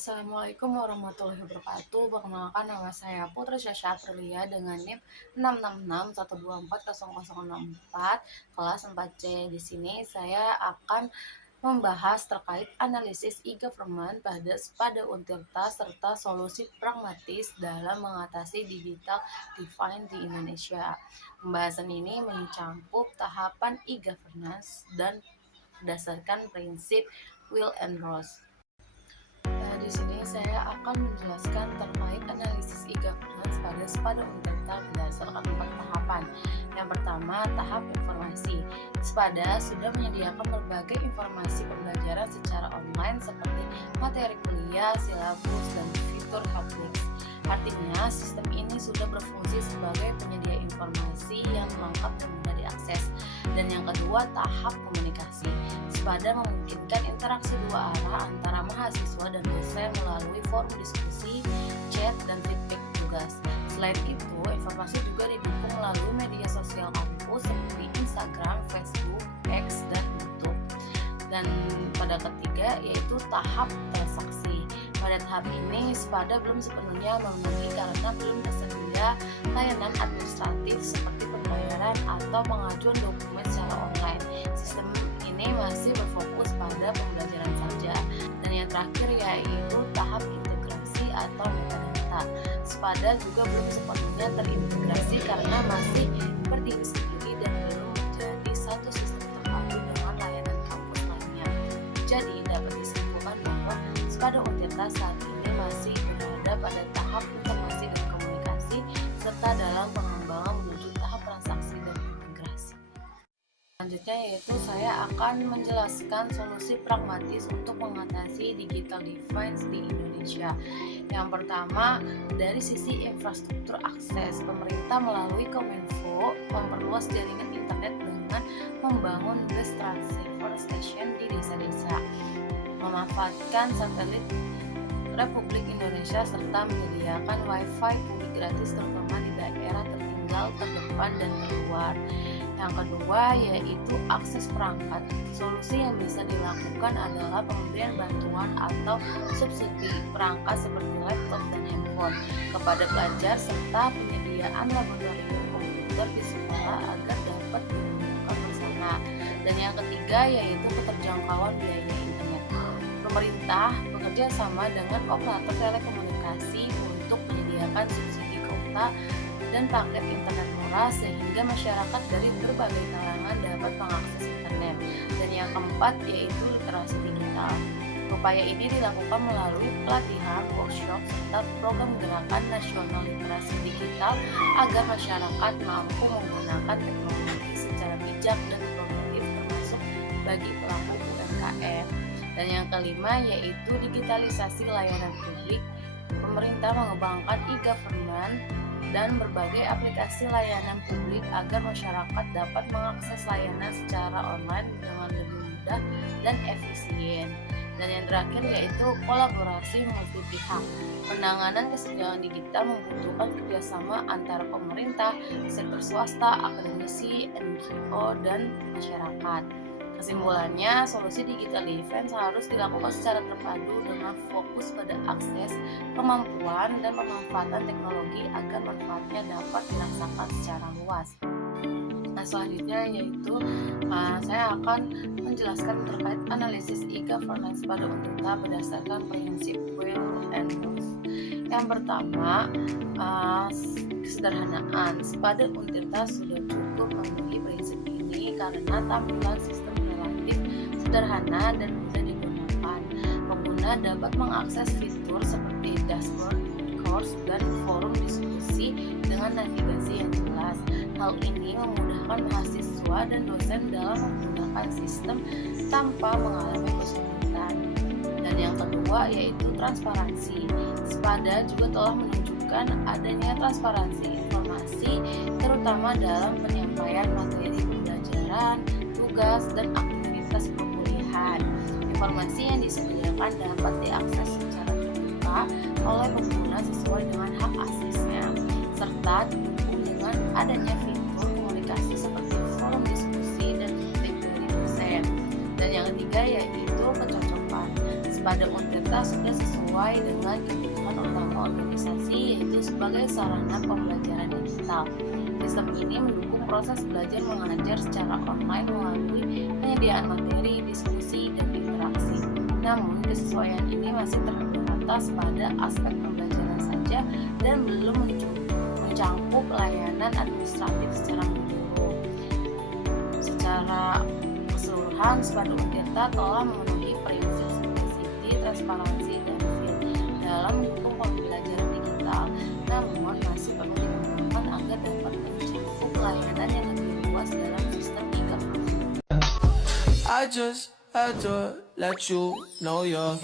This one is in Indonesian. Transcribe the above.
Assalamualaikum warahmatullahi wabarakatuh. Perkenalkan nama saya Putri Syasha Aprilia dengan NIM 666124004 kelas 4C. Di sini saya akan membahas terkait analisis e-government pada Untirta serta solusi pragmatis dalam mengatasi digital divide di Indonesia. Pembahasan ini mencakup tahapan e-governance dan berdasarkan prinsip Will and Ross. Di sini saya akan menjelaskan terkait analisis e-governance pada Untirta berdasarkan 4 tahapan. Yang pertama, tahap informasi. Spada sudah menyediakan berbagai informasi pembelajaran secara online seperti materi kuliah, silabus, dan fitur helpdesk. Artinya, sistem ini sudah berfungsi sebagai penyedia informasi yang lengkap dan mudah diakses. Dan yang kedua, tahap komunikasi. Spada memungkinkan interaksi dua arah antara mahasiswa dan dosen melalui forum diskusi, chat, dan feedback tugas. Selain itu, informasi juga didukung melalui media sosial kampus seperti Instagram, Facebook, X, dan YouTube. Dan pada ketiga yaitu tahap transaksi. Pada tahap ini, Spada belum sepenuhnya memenuhi karena belum tersedia layanan administratif seperti pembayaran atau pengajuan dokumen secara online. Sistem ini masih berfokus pada pembelajaran saja. Dan yang terakhir yaitu tahap integrasi atau metadata. Spada juga belum sepenuhnya terintegrasi karena masih berdiri sendiri dan belum menjadi satu sistem terpadu dengan layanan kampus lainnya. Jadi dapat disimpulkan bahwa Spada Untirta saat ini masih berada pada tahap informasi dan komunikasi serta dalam pengembangan menuju tahap transaksi dan integrasi. Selanjutnya yaitu saya akan menjelaskan solusi pragmatis untuk mengatasi digital divide di Indonesia. Yang pertama, dari sisi infrastruktur akses, pemerintah melalui Kominfo memperluas jaringan internet dengan membangun base transceiver station di desa-desa, memanfaatkan satelit Republik Indonesia serta menyediakan wifi publik gratis terutama di daerah tertinggal, terdepan, dan terluar. Yang kedua yaitu akses perangkat. Solusi yang bisa dilakukan adalah pemberian bantuan atau subsidi perangkat seperti laptop dan handphone kepada pelajar serta penyediaan laboratorium komputer di sekolah agar dapat digunakan bersama. Dan yang ketiga yaitu keterjangkauan biaya internet. Pemerintah bekerja sama dengan operator telekomunikasi untuk menyediakan subsidi kuota dan paket internet murah sehingga masyarakat dari berbagai kalangan dapat mengakses internet. Dan yang keempat yaitu literasi digital. Upaya ini dilakukan melalui pelatihan, workshop, serta program gerakan nasional literasi digital agar masyarakat mampu menggunakan teknologi secara bijak dan produktif termasuk bagi pelaku UMKM. Dan yang kelima yaitu digitalisasi layanan publik. Pemerintah mengembangkan e-government dan berbagai aplikasi layanan publik agar masyarakat dapat mengakses layanan secara online dengan lebih mudah dan efisien. Dan yang terakhir yaitu kolaborasi multi pihak. Penanganan kesenjangan digital membutuhkan kerjasama antara pemerintah, sektor swasta, akademisi, NGO, dan masyarakat. Kesimpulannya, solusi digital defense harus dilakukan secara terpadu dengan fokus pada akses, kemampuan, dan pemanfaatan teknologi agar manfaatnya dapat dirasakan secara luas. Nah, selanjutnya yaitu saya akan menjelaskan terkait analisis e-governance pada Untirta berdasarkan prinsip Will and Ross. Yang pertama, kesederhanaan. Pada Untirta sudah cukup memenuhi prinsip ini karena tampilan sistem sederhana dan mudah digunakan. Pengguna dapat mengakses fitur seperti dashboard, course, dan forum diskusi dengan navigasi yang jelas. Hal ini memudahkan mahasiswa dan dosen dalam menggunakan sistem tanpa mengalami kesulitan. Dan yang kedua yaitu transparansi. Spada juga telah menunjukkan adanya transparansi informasi terutama dalam penyampaian materi pembelajaran, tugas, dan aktivitas perkuliahan. Informasi yang disediakan dapat diakses secara terbuka oleh pengguna sesuai dengan hak aksesnya, serta didukung dengan adanya fitur komunikasi seperti forum diskusi dan feedback dari dosen. Dan yang ketiga yaitu kecocokan. Pada Untirta sudah sesuai sesuai dengan kebutuhan utama organisasi, yaitu sebagai sarana pembelajaran digital. Sistem ini mendukung proses belajar mengajar secara online melalui penyediaan materi, diskusi, dan interaksi. Namun, kesesuaian ini masih terbatas pada aspek pembelajaran saja dan belum mencangkup layanan administratif secara menyeluruh. Secara keseluruhan, Spadu Untirta telah memenuhi prinsip simplicity, transparansi, dan fit dalam mendukung pembelajaran digital, namun masih perlu dikembangkan agar dapat mencakup layanan yang lebih luas dalam sistem e-government. I just had to let you know you're